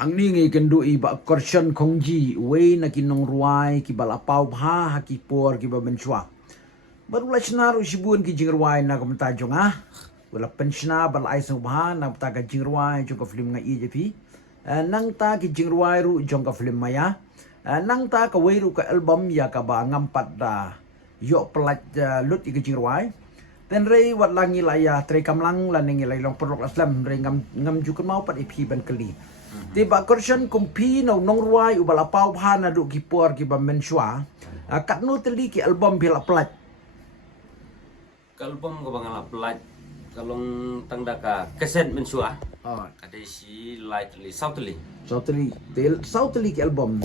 hang ni ngi kendu i ba korsyon kongji we na kinong ruai ki bala pau bha ha ki por ki ba benchwa baru la chnaru shibun ki jingruai na kamta jonga wala penshna bal ai sung bha na ta ka jingruai jong ka film nga i jepi nang ta ki jingruai ru jong ka film maya nang ta ka we ru ka album ya ka ba ngampat da yo pelat lut i ki jingruai ten rei wat langi la ya tre kamlang la ningi lai long perok aslam rei ngam ju kan mau pat ip ban kali tiba korsyon kumpi no nong ruai u bala pau bha na du ki por ki ba menshwa kat nu teli ki album bila pelat album ko bang pelat kalong tangda ka kaset mensua kadai si lightly soutly Sauteli ki album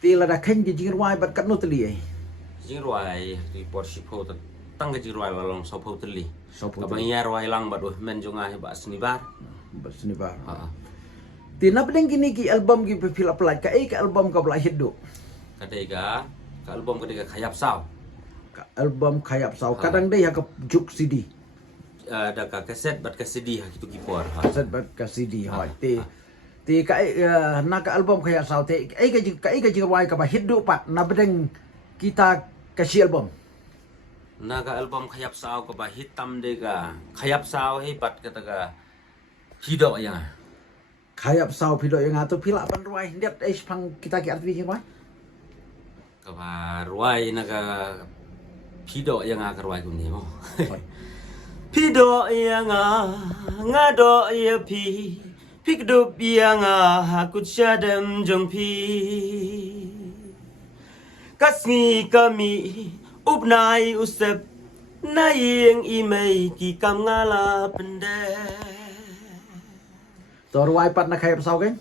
ti la da khen ki jingruai bat kat nu teli jingruai report si pho tang ka jingruai lalong so pho teli ka bang ya ruai lang bat men jonga he ba senibar ti na pedeng kini ki album ki pila pelat ka ki album ka bla hit do kadai ka album kadai ka khayap sao album khayap sao kadang dei ka juk CD ada ka kaset bat ka CD ha kitu kipor kaset bat ka CD ha ti ka na ka album khayap sao te ka jingruai ka ba hit do pat na pedeng kita kasi album na ka album khayap sao ka ba hitam de ka khayap sao he bat kata ka hido yang khayap sao pido yang atu pila pan ruai ndiat pang kita ki arti jingruai ka ba ruai na ka pido yang ka ruai kun ni mo pido yang ngado ya pi pikdo yang aku syadam jong pi kasmi kami upnai usap na yang imei ki kam ngala pende to ruai pat na khayap sao kan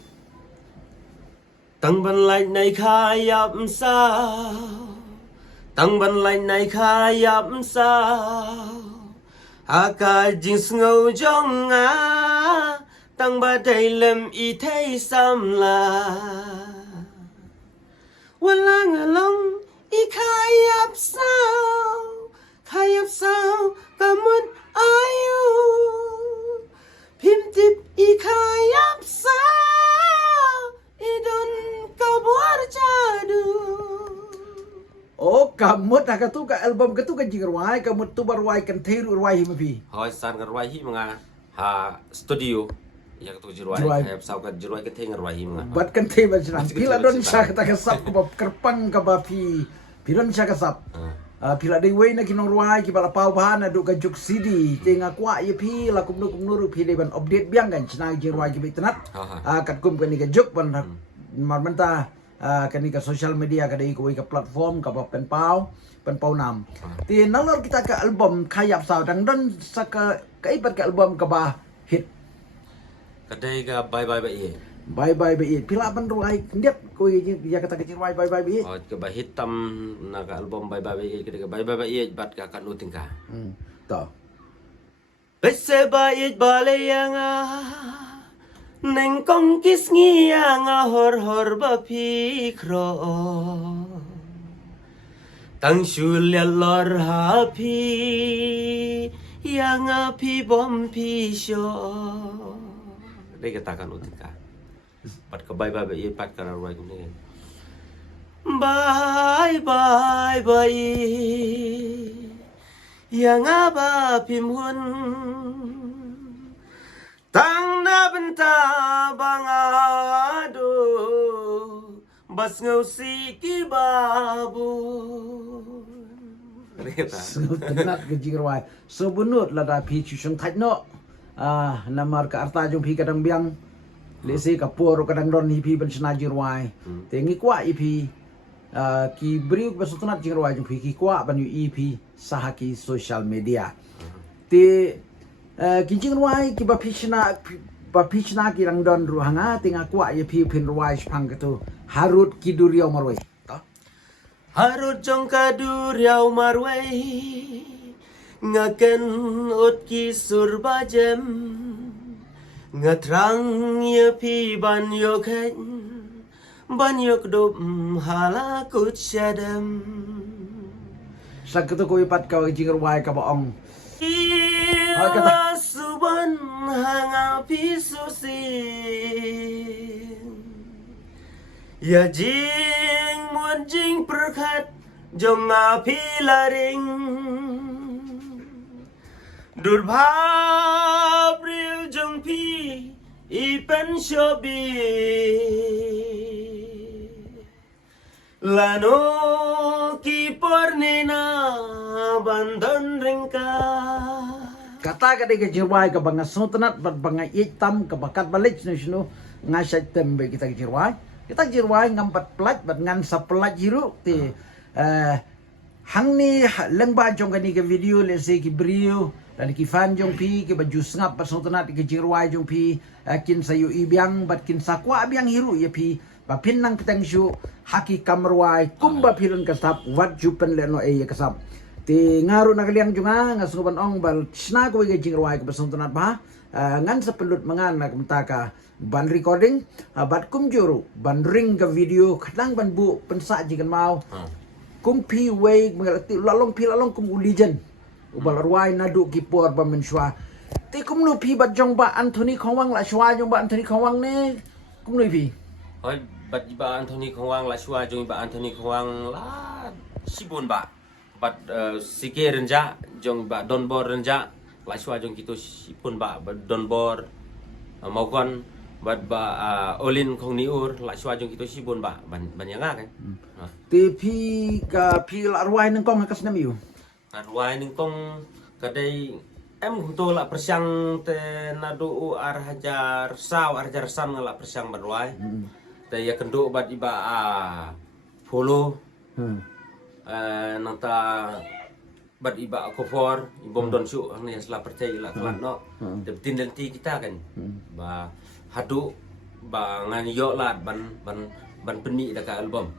tăng ban lại này khayap sao tăng ban lại này khayap sao aka jing ngâu jong tăng ba đầy lem y thấy sam la walang along y khayap sao kamun ayu pim tip y khayap sao idon kabuar jadu kamut ka tu ka album ka tu ka jingruai kamut tu barwai kan theiru ruai hi mapi hoi san ka ruai hi mga ha studio ya ka tu jiruai hayap sao ka jiruai ka thei ruai hi mga bat kan thei ban san pila don sa ka sap ko ba kerpang ka ba pi piron sa ka sap pila dei we na kinong ruai ki bala pau bana du ka juk CD tinga kwa ye pi la kum nu pi de ban update biang kan chna jiruai ki bitnat kat kum kan ni ka juk ban marmenta kani ka social media ka dei ko ka platform ka pen pau nam ti nalor kita ka album khayap sao dang don sa ka ipat ka album ka ba hit kadai ka bye bye bye pila ban ruai ndiat ko ya kata kecil bye bye oh ka ba hitam na ka album bye bye kadai ka bye bye bat ka kan uting ka to bese bye bale yang neng kong kis ngiang hor ba pikro tang shulya lor hapi yang api bom pisyo dai katakan utika pat ka bye pat ka ruai kun bye yang aba pimun tang na benta bangado bas ngau si ki babu tenat ke jingruai so bunut la da pi chu shung thaj no namar ka arta jong pi kadang biang le se ka por kadang don hi pi ban chna jingruai te ngi kwa i pi ki briu ba sutunat jingruai jong pi ki kwa ban yu i pi saha ki social media te kinjing ruai ki ba pichna ki rang don ruhanga tinga kwa ye pi pin ruai spang tu harut ki duriau marwai harut jong ka duriau marwai ngaken ot ki surba jem ngatrang ye pi ban yo khen ban yo kdop hala kut shadam sak tu ko ipat ka jing ruai ka ba ong suban hanga pisusin Ya jing muôn jing perkat jong api laring Durbha bril jong pi ipen shobi Lano ki pornena bandhan ringka Kata ka di ka jirway ka banga sutanat bat banga itam ka bakat balik sino ngasay tembe kita ka jirway. Kita jirway ngampat pelat bat ngan sa pelat jiru ti hang ni lengba jong kani ka video le se ki brio dan ki fan jong pi ki baju ngap pas sutanat ka jirway jong pi kin sayu ibiang bat kin sakwa biang hiru ya pi ba pinnang petang syu haki kamrway kumba pilun kasap wat jupen le no e kasap. Ti ngaru na kaliang junga nga sunguban ong bal sna ko ga jingruai ka basong tunat ba ngan sa pelut mangan na kumtaka ban recording bat kum juru ban ring ka video kadang ban bu pensa jikan mau kum pi way mengalati lalong pi lalong kum ulijan ubal ruai nadu kipor ba menshwa ti kum nu pi bat jong ba Anthony Khawang la shwa jong ba Anthony Khawang ne kum nu pi Hoi bat iba Anthony Khawang la shwa jong iba Anthony Khawang la sibun ba bat sike renja jong ba donbor renja la shwa jong kito sipun ba donbor maukon bat ba olin khong niur la shwa jong kito sibun ba ban yanga kan ti pi ka pi la ruai nang kong kas nam yu ruai ning tong kadai em to la persiang te nadu ar hajar sam ngala persiang ban ruai te ya kendo bat iba follow nanta bat iba kofor ibom don su ni sela percaya la kelan no detin nanti kita kan ba hadu ba ngan yo lat ban peni da ka album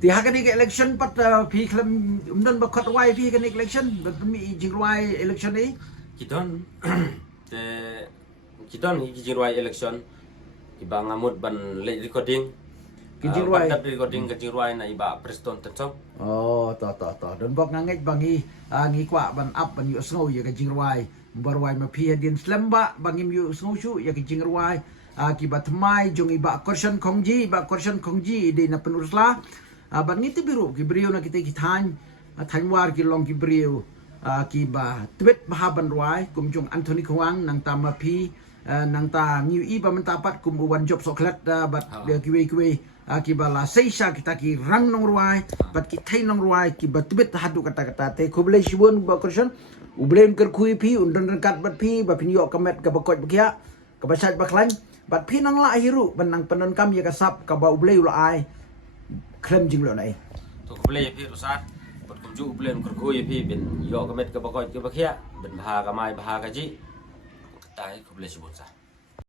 ti hakan ik election pat pi klam umdan ba khat wai pi kan election ba mi jingwai election ni kidon te kidon hi jingwai election iba ngamut ban late recording kijingwai recording kijingwai na iba preston tenso oh to don bok nganget bangi ngi kwa ban up ban yu snow ya kijingwai barwai ma pi din slamba bangim yu snow shu ya kijingwai akibat mai jong iba korsan khongji de na penurusla ban ngiti biru ki brio na kita kithan thanwar ki long ki brio ki ba twit bahaban ruai kum jong Anthony Khawang nang ta ma pi nang ta ngiu i ba mentapat kum one job soklat bat dia kiwe ki ba la seisha kita ki rang nong ruai bat ki thai nong ruai ki ba twit hadu kata te kuble shibun ba korsan ublen ker kui pi undan kat bat pi ba pin yo kamet ka ba koj bkia ka ba sat ba klan bat pi nang la hiru ban nang penon kam ya kasap ka ba uble ula ai klem jing lo nai to kuble pi rusat bat kum ju ublen ker kui pi ben yo kamet ka ba koj ka ba khia ben baha ka mai baha ka ji tai kuble shibun sa